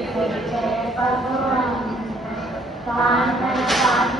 We take Thank you.